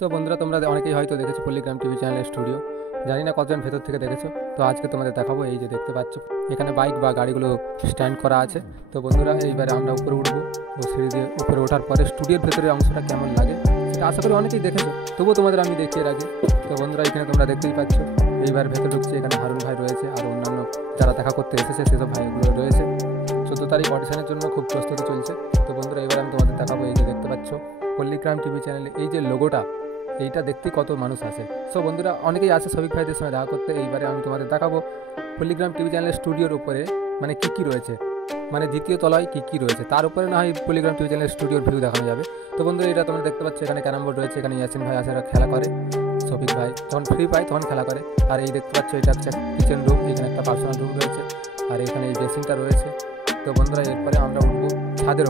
তো বন্ধুরা, তোমরা অনেকেই হয়তো দেখেছো পল্লিগ্রাম টিভি চ্যানেলের স্টুডিও। জানি না কতজন ভেতর থেকে দেখেছো। তো আজকে তোমাদের দেখাবো, এই যে দেখতে পাচ্ছ এখানে বাইক বা গাড়িগুলো স্ট্যান্ড করা আছে। তো বন্ধুরা, এইবারে আমরা উপরে উঠবো ও সিঁড়ি দিয়ে উপরে ওঠার পরে স্টুডিওর ভেতরের অংশটা কেমন লাগে সেটা আশা করি অনেকেই দেখেছো, তবুও তোমাদের আমি দেখিয়ে রাখি। তো বন্ধুরা, এখানে তোমরা দেখতেই পাচ্ছ এইবার ভেতরে ঢুকছে। এখানে হারুন ভাই রয়েছে আর অন্যান্য যারা দেখা করতে এসেছে সেসব ভাইগুলো রয়েছে। 14 তারিখ অডিশনের জন্য খুব প্রস্তুতি চলছে। তো বন্ধুরা, এবার আমি তোমাদের দেখাবো, এই যে দেখতে পাচ্ছ পল্লিগ্রাম টিভি চ্যানেলে এই যে লোগোটা, এইটা দেখতেই কত মানুষ আসে। সো বন্ধুরা, অনেকেই আসে শফিক ভাইদের সঙ্গে দেখা করতে। এইবারে আমি তোমাদের দেখাবো পল্লিগ্রাম টিভি চ্যানেলের স্টুডিওর উপরে মানে কী রয়েছে, মানে দ্বিতীয় তলায় কী রয়েছে, তার উপরে না হয় পল্লিগ্রাম টিভি চ্যানেলের স্টুডিওর ভিউ দেখানো যাবে। তো বন্ধুরা, এটা তোমরা দেখতে পাচ্ছ এখানে ক্যারাম বোর্ড রয়েছে। এখানে ইয়াসিন ভাই আসারা খেলা করে, শফিক ভাই যখন ফ্রি পায় তখন খেলা করে। আর এই দেখতে পাচ্ছ এটা হচ্ছে কিচেন রুম, এখানে একটা পার্সোনাল রুম রয়েছে আর এখানে এই ড্রেসিংটা রয়েছে। তো বন্ধুরা, এরপরে আমরা উঠবো ছাদের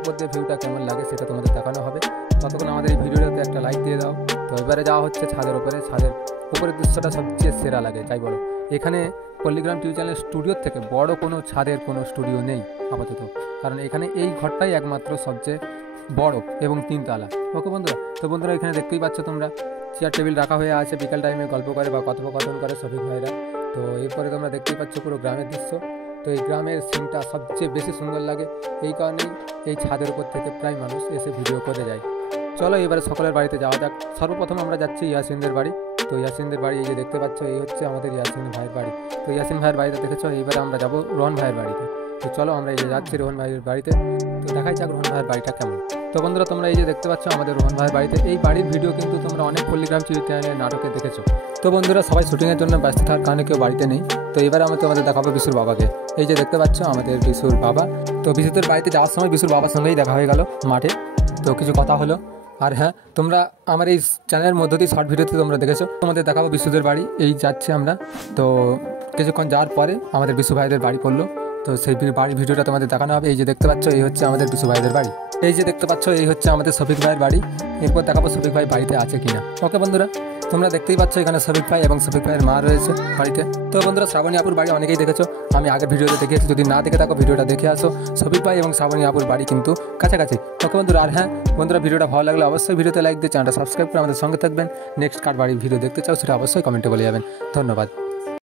উপর দিয়ে ভিউটা কেমন লাগে সেটা তোমাদের দেখানো হবে। ততক্ষণ আমাদের এই ভিডিওটাতে একটা লাইক দিয়ে দাও। তো এবারে যাওয়া হচ্ছে ছাদের উপরের দৃশ্যটা সবচেয়ে সেরা লাগে, তাই বলো। এখানে পল্লিগ্রাম টিভি চ্যানেলের স্টুডিওর থেকে বড় কোনো ছাদের কোনো স্টুডিও নেই আপাতত, কারণ এখানে এই ঘরটাই একমাত্র সবচেয়ে বড় এবং 3 তলা। ওকে বন্ধুরা, তো বন্ধুরা এখানে দেখতেই পাচ্ছ তোমরা চেয়ার টেবিল রাখা হয়ে আছে, বিকাল টাইমে গল্প করে বা কথোপকথন করে শফিক ভাইরা। তো এরপরে তোমরা দেখতেই পাচ্ছ পুরো গ্রামের দৃশ্য। তো এই গ্রামের সিনটা সবচেয়ে বেশি সুন্দর লাগে, এই কারণেই এই ছাদের উপর থেকে প্রায় মানুষ এসে ভিডিও করে যায়। চলো এবারে সকলের বাড়িতে যাওয়া যাক। সর্বপ্রথম আমরা যাচ্ছি ইয়াসিনদের বাড়ি। তো ইয়াসিনদের বাড়ি এই যে দেখতে পাচ্ছ, এই হচ্ছে আমাদের ইয়াসিন ভাইয়ের বাড়ি। তো ইয়াসিন ভাইয়ের বাড়িতে দেখেছো, এইবারে আমরা যাবো রোহন ভাইয়ের বাড়িতে। তো চলো আমরা এই যে যাচ্ছি রোহন ভাইয়ের বাড়িতে। তো দেখাই যাক রোহন ভাইয়ের বাড়িটা কেমন। তো বন্ধুরা, তোমরা এই যে দেখতে পাচ্ছ আমাদের রোহন ভাইয়ের বাড়িতে। এই বাড়ির ভিডিও কিন্তু তোমরা অনেক পল্লিগ্রাম টিভি চ্যানেলের নাটকে দেখেছো। তো বন্ধুরা, সবাই শুটিংয়ের জন্য ব্যস্ত থাকার কারণে কেউ বাড়িতে নেই। তো এবারে আমি তোমাদের দেখাবো বিশুর বাবাকে। এই যে দেখতে পাচ্ছ আমাদের বিশুর বাবা। তো বিশুদের বাড়িতে যাওয়ার সময় বিশুর বাবার সঙ্গেই দেখা হয়ে গেল মাঠে। তো কিছু কথা হলো। আর হ্যাঁ, তোমরা আমার এই চ্যানেলের মধ্য দিয়ে শর্ট ভিডিওতে তোমরা দেখেছো। তোমাদের দেখাবো বিশুদের বাড়ি। এই যাচ্ছি আমরা। তো কিছুক্ষণ যাওয়ার পরে আমাদের বিশু ভাইদের বাড়ি পড়লো। তো সেই বাড়ির ভিডিওটা তোমাদের দেখানো হবে। এই যে দেখতে পাচ্ছ এই হচ্ছে আমাদের বিশু ভাইদের বাড়ি। এই যে দেখতে পাচ্ছ এই হচ্ছে আমাদের শফিক ভাইয়ের বাড়ি। এরপর দেখাবো শফিক ভাই বাড়িতে আছে কিনা। ওকে বন্ধুরা, তোমরা দেখতেই পাচ্ছ এখানে শফিক ভাই এবং শফিক ভাইয়ের মা রয়েছে বাড়িতে। তো বন্ধুরা, শ্রাবণী আপুর বাড়ি অনেকেই দেখেছো, আমি আগের ভিডিওতে দেখিয়েছি। যদি না দেখে থাকো ভিডিওটা দেখে আসো। শফিক ভাই এবং শ্রাবণী আপুর বাড়ি কিন্তু কাছাকাছি। ওকে বন্ধুরা, আর হ্যাঁ বন্ধুরা, ভিডিওটা ভালো লাগলে অবশ্যই ভিডিওতে লাইক দিয়ে চ্যানেলটা সাবস্ক্রাইব করে আমাদের সঙ্গে থাকবেন। নেক্সট কার বাড়ির ভিডিও দেখতে চাও সেটা অবশ্যই কমেন্টে বলে যাবেন। ধন্যবাদ।